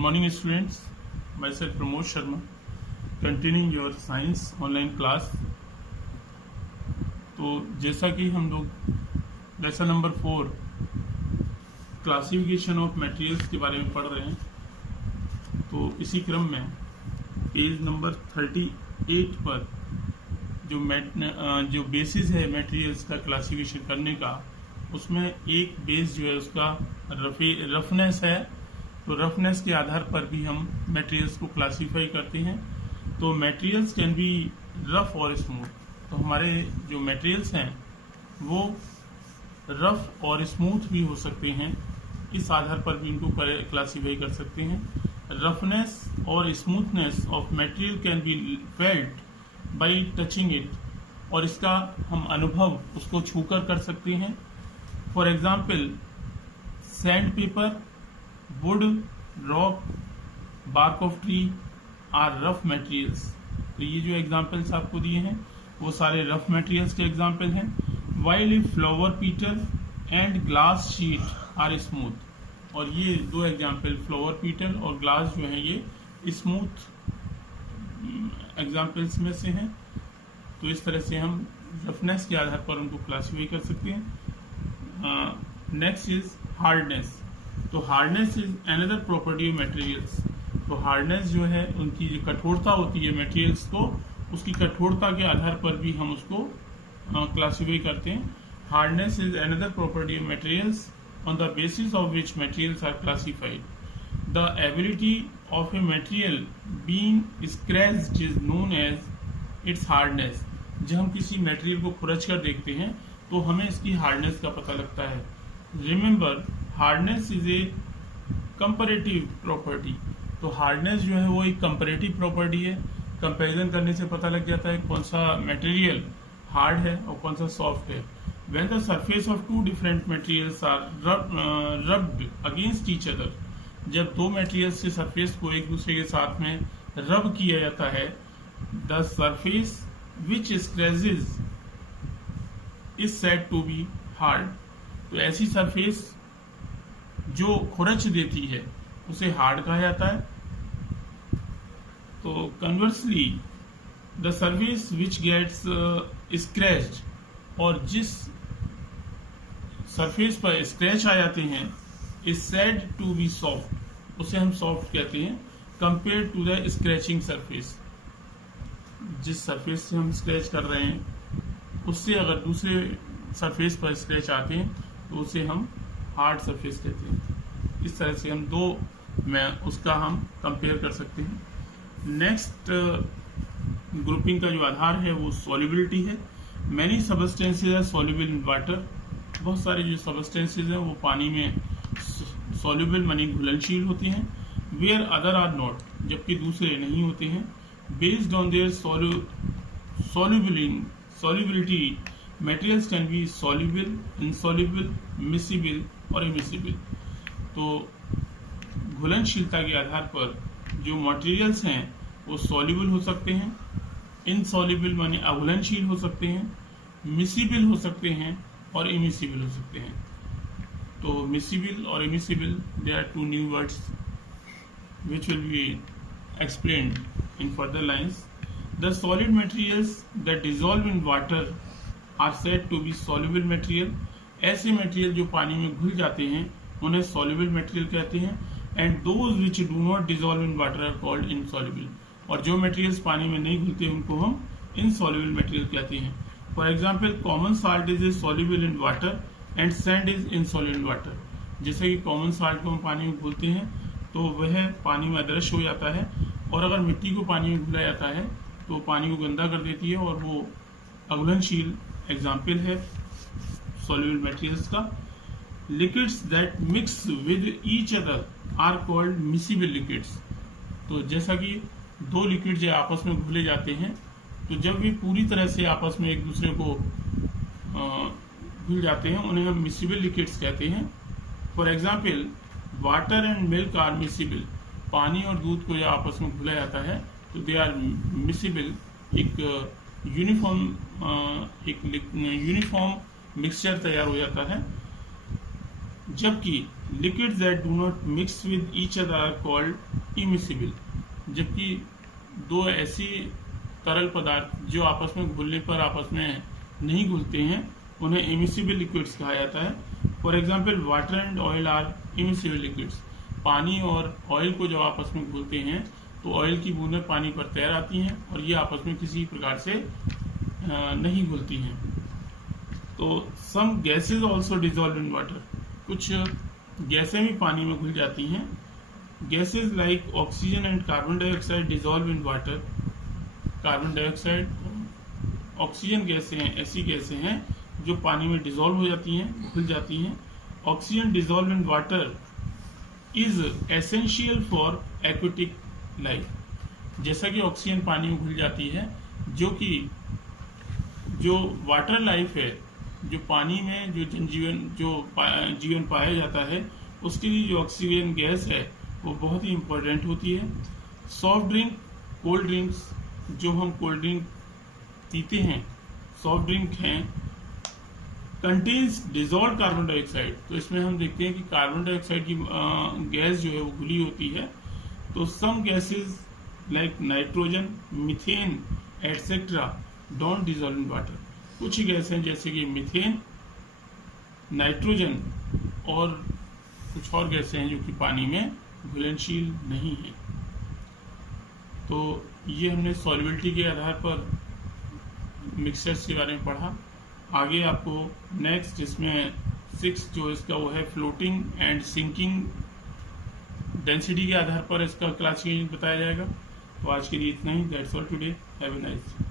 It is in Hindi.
morning students, myself Pramod Sharma, continuing your science online class। तो जैसा कि हम लोग lesson number 4 classification of materials के बारे में पढ़ रहे हैं, तो इसी क्रम में पेज नंबर 38 पर जो बेसिस है मटेरियल्स का क्लासिफिकेशन करने का, उसमें एक बेस जो है उसका रफनेस है। तो रफनेस के आधार पर भी हम मटेरियल्स को क्लासीफाई करते हैं। तो मटेरियल्स कैन बी रफ और स्मूथ। तो हमारे जो मटेरियल्स हैं वो रफ और स्मूथ भी हो सकते हैं, इस आधार पर भी इनको क्लासीफाई कर सकते हैं। रफनेस और smoothness of material can be felt by touching it, और इसका हम अनुभव उसको छूकर कर सकते हैं। For example sand paper, wood, rock, bark of tree are rough materials. तो ये जो एग्जाम्पल्स आपको दिए हैं वो सारे रफ मटेरियल्स के एग्जाम्पल हैं। While a flower petal and glass sheet are smooth, और ये दो एग्जाम्पल फ्लावर पीटल और ग्लास जो है ये स्मूथ एग्जाम्पल्स में से हैं। तो इस तरह से हम रफनेस के आधार पर उनको क्लासीफाई कर सकते हैं। Next is hardness. तो hardness is another property of materials. तो हार्डनेस जो है उनकी जो कठोरता होती है मटेरियल्स को, उसकी कठोरता के आधार पर भी हम उसको क्लासीफाई करते हैं। Hardness is another property of materials on the basis of which materials are classified. The ability of a material being scratched is known as its hardness. जब हम किसी मटेरियल को खुरच कर देखते हैं तो हमें इसकी हार्डनेस का पता लगता है। Remember, hardness is a comparative property. तो हार्डनेस जो है वो एक कंपैरेटिव प्रॉपर्टी है। कंपैरिजन करने से पता लग जाता है कौन सा मटेरियल हार्ड है और कौन सा सॉफ्ट है। When the surface of two different materials are rubbed against each other, जब दो मटेरियल्स के सरफेस को एक दूसरे के साथ में रब किया जाता है, the surface which scratches is said to be hard. तो ऐसी सरफेस जो खुरच देती है उसे हार्ड कहा जाता है। तो conversely the surface which gets scratched, और जिस सरफेस पर स्क्रैच आ जाते हैं, is said to be soft, उसे हम सॉफ्ट कहते हैं compare to the scratching surface. जिस सरफेस से हम स्क्रैच कर रहे हैं उससे अगर दूसरे सरफेस पर स्क्रैच आते हैं तो उसे हम हार्ड सरफेस कहते हैं। इस तरह से हम दो में उसका हम कंपेयर कर सकते हैं। नेक्स्ट ग्रुपिंग का जो आधार है वो सॉल्युबिलिटी है। Many substances are soluble in water. बहुत सारे जो सबस्टेंसेज हैं वो पानी में सॉल्युबल मानी घुलनशील होते हैं। वेयर अदर आर नॉट, जबकि दूसरे नहीं होते हैं। Based on their solubility materials can be soluble, insoluble, miscible और इमिसिबल। तो घुलनशीलता के आधार पर जो मटेरियल्स हैं वो सॉल्युबल हो सकते हैं, इनसॉल्युबल माने अघुलनशील हो सकते हैं, मिसिबल हो सकते हैं और इमिसिबल हो सकते हैं। तो मिसिबल और immiscible, they are two new words which will be explained in further lines. The solid materials that dissolve in water are said to be soluble material. ऐसे मटेरियल जो पानी में घुल जाते हैं उन्हें soluble material कहते हैं। And those which do not dissolve in water are called insoluble. और जो मटेरियल्स पानी में नहीं घुलते उनको हम insoluble material कहते हैं। For example, common salt is soluble in water and sand is insoluble in water. जैसे कि कॉमन साल्ट को हम पानी में घुलते हैं तो वह पानी में अदृश्य हो जाता है, और अगर मिट्टी को पानी में घुला जाता है तो पानी को गंदा कर देती है और वो अघुलनशील एग्जाम्पल है सॉल्युबल मटेरियल्स का। Liquids that mix with each other are called miscible liquids. तो जैसा कि दो लिक्विड जो आपस में घुले जाते हैं, तो जब भी पूरी तरह से आपस में एक दूसरे को घुल जाते हैं उन्हें हम मिसिबल लिक्विड्स कहते हैं। For example water and milk are miscible. पानी और दूध को जब आपस में घुला जाता है तो दे आर मिसिबल। एक यूनिफॉर्म मिक्सचर तैयार हो जाता है। जबकि liquids that do not mix with each other are called immiscible. जबकि दो ऐसी तरल पदार्थ जो आपस में घुलने पर आपस में नहीं घुलते हैं उन्हें इमिसिबल लिक्विड्स कहा जाता है। For example water and oil are immiscible liquids. पानी और ऑयल को जब आपस में घुलते हैं तो ऑयल की बूंदें पानी पर तैर आती हैं और ये आपस में किसी प्रकार से नहीं घुलती हैं। तो some gases also dissolve in water. कुछ गैसें भी पानी में घुल जाती हैं। Gases like oxygen and carbon dioxide dissolve in water. Carbon dioxide, oxygen गैसें हैं, ऐसी गैसें हैं जो पानी में डिजॉल्व हो जाती हैं, घुल जाती हैं। Oxygen dissolve in water is essential for aquatic life. जैसा कि ऑक्सीजन पानी में घुल जाती है, जो वाटर लाइफ है, जो पानी में जो जीवन पाया जाता है, उसके लिए जो ऑक्सीजन गैस है वो बहुत ही इम्पोर्टेंट होती है। सॉफ्ट ड्रिंक, कोल्ड ड्रिंक्स, जो हम कोल्ड ड्रिंक पीते हैं, सॉफ्ट ड्रिंक हैं, कंटेन्स डिजॉल्व कार्बन डाइऑक्साइड। तो इसमें हम देखते हैं कि कार्बन डाइऑक्साइड की गैस जो है वो घुली होती है। तो some gases like nitrogen, methane etcetera don't dissolve in water. कुछ गैस हैं जैसे कि मीथेन, नाइट्रोजन और कुछ और गैसें हैं जो कि पानी में घुलनशील नहीं है। तो ये हमने सॉल्युबिलिटी के आधार पर मिक्सचर्स के बारे में पढ़ा। आगे आपको नेक्स्ट इसमें 6 जो इसका वो है फ्लोटिंग एंड सिंकिंग, डेंसिटी के आधार पर इसका क्लासिफिकेशन बताया जाएगा। तो आज के लिए इतना ही। That's all today. Have a nice day.